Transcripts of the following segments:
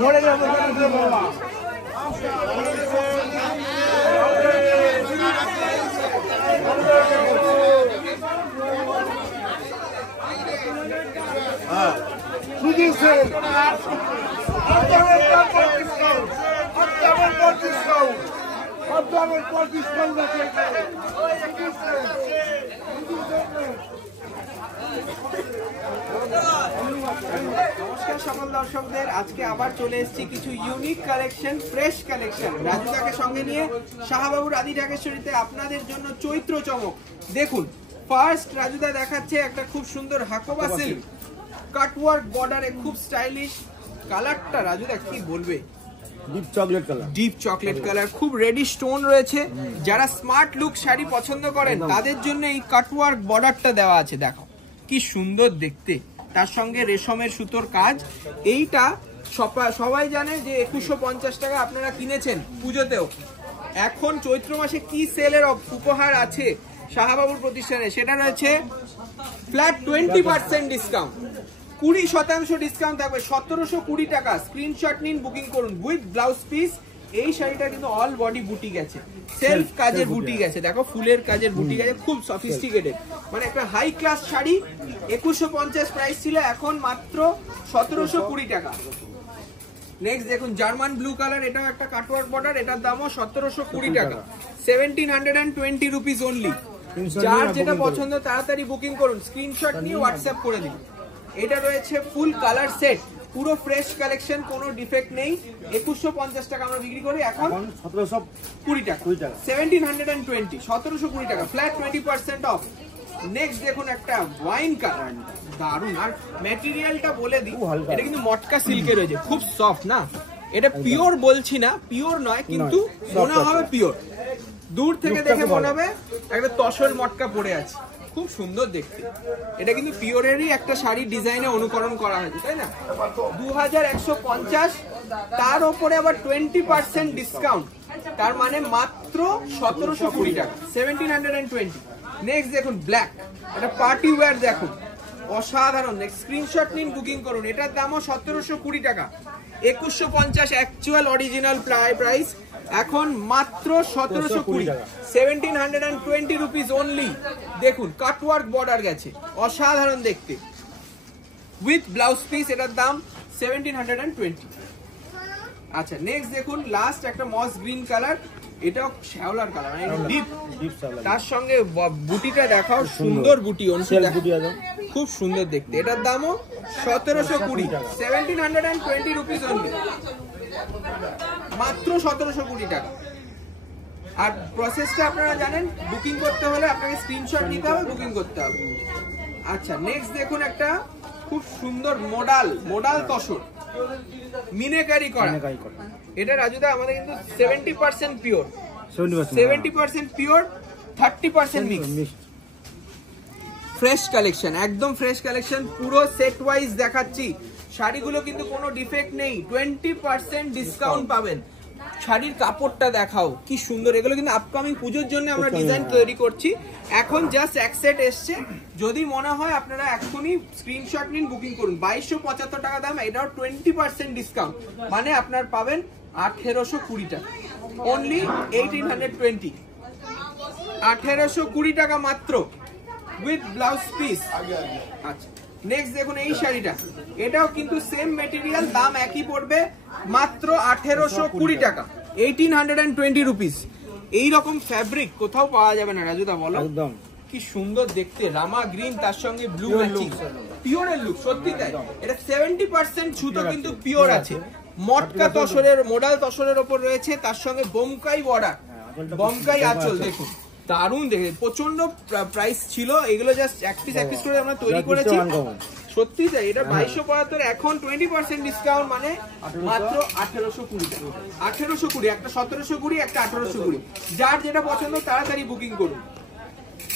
মরে যাবে বাবা। নমস্কার সকল দর্শকদের, আজকে আবার চলে এসেছি কিছু ইউনিক কালেকশন, ফ্রেশ কালেকশন রাজুদাকে সঙ্গে নিয়ে শাহবাবুর আদি ঢাকেশ্বরীতে আপনাদের জন্য চৈত্র চমক। দেখুন, ফার্স্ট রাজুদা দেখাচ্ছে একটা খুব সুন্দর হাকোবা সিল্ক কাটওয়ার্ক বর্ডারে, খুব স্টাইলিশ। কালারটা রাজুদা কি বলবে? Deep chocolate colour, deep chocolate colour, খুব রেডি স্টোন রয়েছে। যারা স্মার্ট লুক শাড়ি পছন্দ করেন তাদের জন্য এই কাটওয়ার্ক বর্ডারটা দেওয়া আছে। দেখো কি সুন্দর দেখতে, তার সঙ্গে রেশমের সুতোর কাজ। এইটা সবাই জানে যে 2150 টাকা আপনারা কিনেছেন পুজোতেও। এখন চৈত্র মাসে কি সেলের উপহার আছে শাহবাবুর প্রতিষ্ঠানে, সেটা রয়েছে ফ্ল্যাট 20% ডিসকাউন্ট, 20% ডিসকাউন্ট থাকবে, 1720 টাকা। স্ক্রিনশট নিন, বুকিং করুন উইথ ব্লাউজ পিস। এই শাড়িটা কিন্তু অল বডি বুটি গেছে, সেলফ কাজের বুটি গেছে। দেখো ফুলের কাজের বুটি গেছে, খুব সফিস্টিকেটেড, মানে একটা হাই ক্লাস শাড়ি। 2150 প্রাইস ছিল, এখন মাত্র 1720 টাকা। নেক্সট দেখুন জার্মান ব্লু কালার, এটাও একটা কাটওয়ার্ক বর্ডার, এটার দামও 1720 টাকা, 1720 রুপিস অনলি। যার যেটা পছন্দ তাড়াতাড়ি বুকিং করুন, স্ক্রিনশট নিয়ে হোয়াটসঅ্যাপ করে দিন। এটা রয়েছে ফুল কালার সেট, পুরো ফ্রেশ কালেকশন, কোনো ডিফেক্ট নেই। 2150 টাকা আমরা বিক্রি করি, এখন 1720 টাকা, 1720, 1720 টাকা, ফ্ল্যাট 20% অফ। নেক্সট দেখুন একটা ওয়াইন কালার, দারুন। আর ম্যাটেরিয়ালটা বলে দিই, এটা কিন্তু মটকা সিল্কের রয়েছে, খুব সফট না। এটা পিওর বলছি না, পিওর নয়, কিন্তু মনে হবে পিওর। দূর থেকে দেখে মনে হবে একটা তসর মটকা পড়ে আছে, খুব সুন্দর দেখতে। এটা কিন্তু পিওরেরই একটা শাড়ি ডিজাইনে অনুকরণ করা হয়েছে, তাই না? 2150, তার উপরে আবার 20% ডিসকাউন্ট, তার মানে মাত্র 1720 টাকা, 1720। নেক্সট দেখুন ব্ল্যাক, এটা পার্টি ওয়্যার, দেখুন অসাধারণ। নেক্সট স্ক্রিনশট নিন, বুকিং করুন। এটার দামও 1720 টাকা, 2150 অ্যাকচুয়াল অরিজিনাল প্রাইস, এখন মাত্র 1720, 1720 রুপিস অনলি। দেখুন কাটওয়ার্ক বর্ডার গেছে, অসাধারণ দেখতে, উইথ ব্লাউজ পিস। এটার দাম 1720। আচ্ছা নেক্সট দেখুন লাস্ট একটা মস গ্রিন কালার, এটাও শ্যাওলার কালার, ডিপ, তার সঙ্গে বুটিটা দেখাও, সুন্দর বুটি, খুব সুন্দর দেখতে। এটার দামও 1720, 1720 রুপিস অনলি, মাত্র 1720 টাকা। আর প্রসেসটা আপনারা জানেন, বুকিং করতে হলে আপনাকে স্ক্রিনশট নিতে হবে, বুকিং করতে হবে। আচ্ছা নেক্সট দেখুন একটা খুব সুন্দর মোডাল তসর, মিনেকারি করা। এটা রাজুদা আমাদের কিন্তু 70% pure, 70% pure, 30% mix. Fresh collection, একদম ফ্রেশ কালেকশন, পুরো সেট ওয়াইজ দেখাচ্ছি। শাড়িগুলো কিন্তু কোনো ডিফেক্ট নেই, 20% ডিসকাউন্ট পাবেন। শাড়ির কাপড়টা দেখাও কি সুন্দর, এগুলো কিন্তু আপকামিং পুজোর জন্য আমরা ডিজাইন তৈরি করছি। এখন জাস্ট এক সেট এসছে, যদি মনে হয় আপনারা এখনই স্ক্রিনশট নিন, বুকিং করুন। 2275 টাকা দাম, এটাও 20% ডিসকাউন্ট, মানে আপনার পাবেন 1820 টাকা, অনলি 1820, 1820 টাকা মাত্র, উইথ ব্লাউজ পিস। আচ্ছা নেক্সট দেখুন এই শাড়িটা, এটাও কিন্তু সেম মেটেরিয়াল, দাম একই পড়বে, মাত্র 1820 টাকা, 1820 রুপিস। এইরকম ফ্যাব্রিক কোথাও পাওয়া যাবে না রাজুদা, বলো। একদম কি সুন্দর দেখতে, রামা গ্রিন, তার সঙ্গে ব্লু ম্যাচিং, পিওরের লুক, সত্যি তাই। এটা 70% সুতো কিন্তু পিওর আছে, মটকা তসরের, মোডাল তসরের ওপর রয়েছে, তার সঙ্গে বোমকাই বর্ডার, বোমকাই আঁচল, দেখুন দারুণ দেখে। প্রচন্ড প্রাইস ছিল, এগুলো জাস্ট এক পিস করে আমরা তৈরি করেছি, সত্যি তাই। এটা 2275, এখন 20% ডিসকাউন্ট, মানে মাত্র 1820 টাকা, 1820, একটা 1720, একটা 1820। যার যেটা পছন্দ তাড়াতাড়ি বুকিং করুন।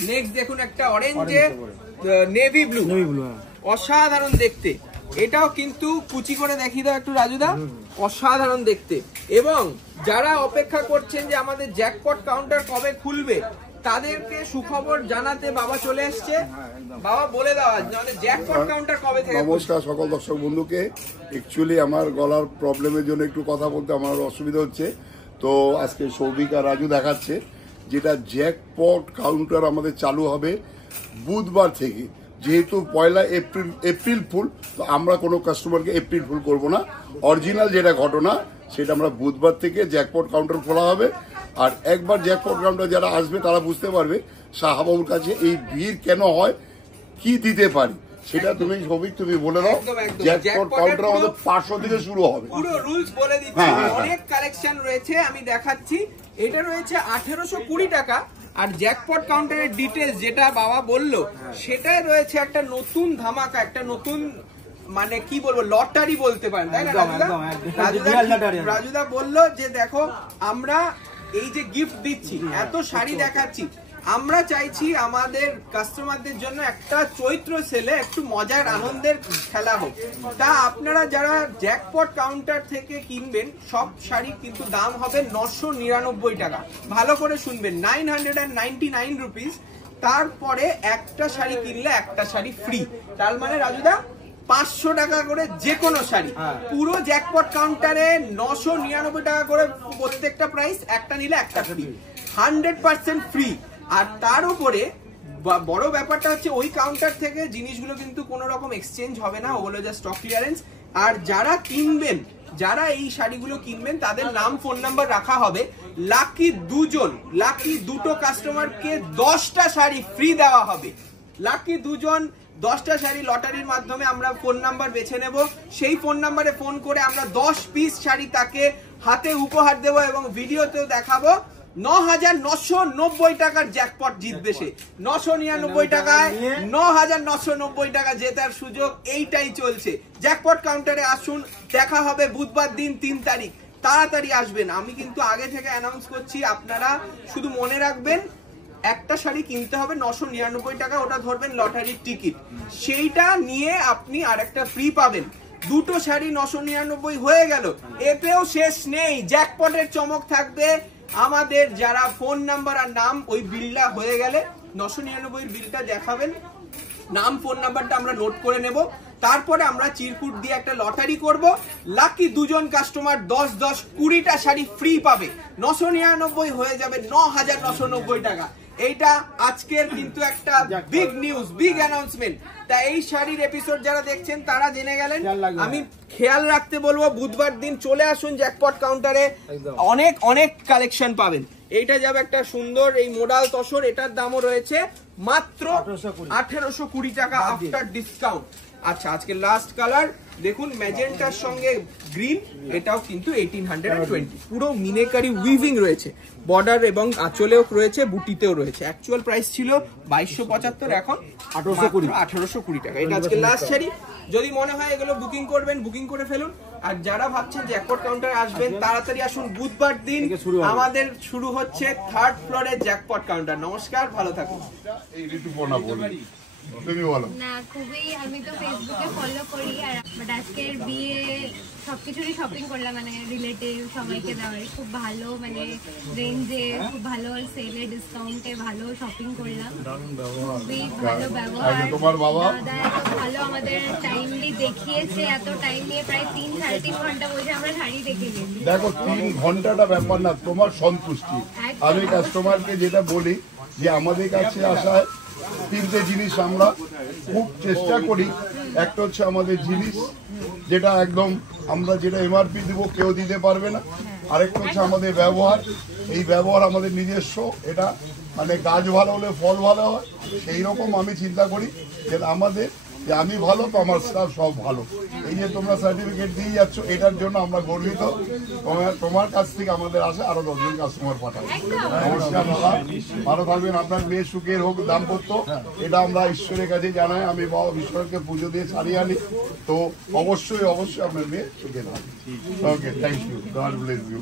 নেক্সট দেখুন একটা অরেঞ্জে নেভি ব্লু, অসাধারণ দেখতে। এটাও কিন্তু কুচি করে দেখিয়ে দাও একটু রাজুদা, অসাধারণ দেখতে। এবং যারা অপেক্ষা করছেন যে আমাদের জ্যাকপট কাউন্টার কবে খুলবে, তাদেরকে সুখবর জানাতে বাবা চলে এসছে। বাবা বলে দাও মানে জ্যাকপট কাউন্টার কবে থেকে? নমস্কার সকল দর্শক বন্ধুকে। অ্যাকচুয়ালি আমার গলার প্রবলেমের জন্য একটু কথা বলতে আমার অসুবিধা হচ্ছে, তো আজকে সৌভিক আর রাজু দেখাচ্ছে যেটা জ্যাকপট কাউন্টার আমাদের চালু হবে বুধবার থেকে। যেহেতু পয়লা এপ্রিল ফুল, তো আমরা কোনো কাস্টমারকে এপ্রিল ফুল করব না। অরিজিনাল যেটা ঘটনা সেটা আমরা বুধবার থেকে জ্যাকপট কাউন্টার খোলা হবে। আর একবার জ্যাকপট কাউন্টার যারা আসবে তারা বুঝতে পারবে শাহবাবুর কাছে এই ভিড় কেন হয়, কি দিতে পারি সেটা তুমি সৌভিক তুমি বলে দাও। জ্যাকপট কাউন্টার আমাদের 500 থেকে শুরু হবে। পুরো রুলস বলে দিচ্ছি। অনেক কালেকশন রয়েছে, আমি দেখাচ্ছি। এটা রয়েছে 1820 টাকা। আর জ্যাকপট কাউন্টারের ডিটেলস যেটা বাবা বললো সেটা রয়েছে একটা নতুন ধামাকা, একটা নতুন মানে কি বলবো লটারি বলতে পারেন, তাই না রাজুদা বললো যে দেখো আমরা এই যে গিফট দিচ্ছি, এত শাড়ি দেখাচ্ছি, আমরা চাইছি আমাদের কাস্টমারদের জন্য একটা চৈত্র সেলে একটু মজার আনন্দের খেলা হোক। তা আপনারা যারা জ্যাকপট কাউন্টার থেকে কিনবেন সব শাড়ি কিন্তু দাম হবে 999 টাকা। ভালো করে শুনবেন, 999 রুপিস। তারপরে একটা শাড়ি কিনলে একটা শাড়ি ফ্রি। তার মানে রাজুদা 500 টাকা করে যে কোনো শাড়ি। পুরো জ্যাকপট কাউন্টারে 999 টাকা করে প্রত্যেকটা প্রাইস, একটা নিলে একটা ফ্রি, 100% ফ্রি। আর তার উপরে বড় ব্যাপারটা হচ্ছে ওই কাউন্টার থেকে জিনিসগুলো কিন্তু কোনো রকম এক্সচেঞ্জ হবে না, ওগুলো যা স্টক ক্লিয়ারেন্স। আর যারা কিনবেন, যারা এই শাড়িগুলো কিনবেন তাদের নাম ফোন নাম্বার রাখা হবে। লাকি দুটো কাস্টমারকে 10টা শাড়ি ফ্রি দেওয়া হবে। লাকি 10টা শাড়ি লটারির মাধ্যমে আমরা ফোন নাম্বার বেছে নেব। সেই ফোন নাম্বারে ফোন করে আমরা 10 পিস শাড়ি তাকে হাতে উপহার দেব এবং ভিডিওতেও দেখাবো। 9,990 টাকার জ্যাকপট জিতবে সে। 999 টাকায় 9,990 টাকা জেতার সুযোগ এইটাই চলছে। জ্যাকপট কাউন্টারে আসুন, দেখা হবে বুধবার দিন 3 তারিখ। তাড়াতাড়ি আসবেন। আমি কিন্তু আগে থেকে অ্যানাউন্স করছি, আপনারা শুধু মনে রাখবেন একটা শাড়ি কিনতে হবে 999 টাকা, ওটা ধরবেন লটারির টিকিট, সেইটা নিয়ে আপনি আরেকটা ফ্রি পাবেন। দুটো শাড়ি 999 হয়ে গেল, এতেও শেষ নেই। জ্যাকপটের চমক থাকবে। আমাদের যারা ফোন নাম্বার আর নাম ওই বিলটা হয়ে গেলে 999 বিলটা দেখাবেন, নাম ফোন নাম্বারটা আমরা নোট করে নেব। তারপরে আমরা চিরকুট দিয়ে একটা লটারি করব। লাকি 2জন কাস্টমার 10-20টা শাড়ি ফ্রি পাবে। 999 হয়ে যাবে 9,990 টাকা। এইটা আজকের কিন্তু একটা বিগ নিউজ, বিগ অ্যানাউন্সমেন্ট। তা এই শাড়ির এপিসোড যারা দেখছেন তারা জেনে গেলেন। আমি খেয়াল রাখতে বলবো, বুধবার দিন চলে আসুন জ্যাকপট কাউন্টারে, অনেক কালেকশন পাবেন। এইটা যাবে একটা সুন্দর এই মোডাল তসর, এটার দামও রয়েছে মাত্র 1820 টাকা আফটার ডিসকাউন্ট। আচ্ছা, আজকে লাস্ট কালার দেখুন, ম্যাজেন্টার সঙ্গে গ্রিন, এটাও কিন্তু 1820। পুরো মিনেকারি উইভিং রয়েছে, বর্ডার এবং আঁচলেও রয়েছে, বুটিতেও রয়েছে। অ্যাকচুয়াল প্রাইস ছিল 2275, এখন 1820 টাকা। এটা আজকে লাস্ট শাড়ি। যদি মনে হয় এগুলো বুকিং করবেন, বুকিং করে ফেলুন। আর যারা ভাবছেন জ্যাকপট কাউন্টারে আসবেন, তাড়াতাড়ি আসুন। বুধবার দিন আমাদের শুরু হচ্ছে 3rd ফ্লোরে জ্যাকপট কাউন্টার। নমস্কার, ভালো থাকুন। এই ঋতুপর্ণা বলবি তুমি বলো না, খুবই আমি তো ফেসবুকে ফলো করি, আর বাট আজকের বিয়ে সবকিছুরই শপিং করলাম, মানে রিলেটিভ সবাইকে দেওয়ার খুব ভালো, মানে রেঞ্জে খুব ভালো, সেলে ডিসকাউন্টে ভালো শপিং করলাম। খুবই ভালো ব্যবহার, দাদা এত ভালো আমাদের টাইমলি দেখিয়েছে, এত টাইম নিয়ে প্রায় 3-3.5 ঘন্টা বসে আমরা শাড়ি দেখে গেছি। দেখো 3 ঘন্টাটা ব্যাপার না, তোমার সন্তুষ্টি। আমি কাস্টমারকে যেটা বলি যে আমাদের কাছে আসায় 3টে জিনিস আমরা খুব চেষ্টা করি। একটা হচ্ছে আমাদের জিনিস, যেটা একদম আমরা যেটা এমআরপি দিব কেউ দিতে পারবে না। আরেকটা হচ্ছে আমাদের ব্যবহার, এই ব্যবহার আমাদের নিজস্ব। এটা মানে গাছ ভালো হলে ফল ভালো হয়, সেই রকম আমি চিন্তা করি যে আমাদের, যে আমি ভালো তো আমার স্টাফ সব ভালো। এই যে তোমরা সার্টিফিকেট দিয়ে যাচ্ছ, এটার জন্য আমরা গর্বিত। তোমার কাছ থেকে আমাদের আসে আরো 10 জন কাস্টমার পাঠাবো। নমস্কার দাদা, ভালো থাকবেন। আপনার মেয়ে সুখের হোক, দাম্পত্য, এটা আমরা ঈশ্বরের কাছে জানাই। আমি বাবা ঈশ্বরকে পুজো দিয়ে ছাড়িয়ে আনি, তো অবশ্যই আপনার মেয়ে সুখের হবে। Okay, thank you, God bless you.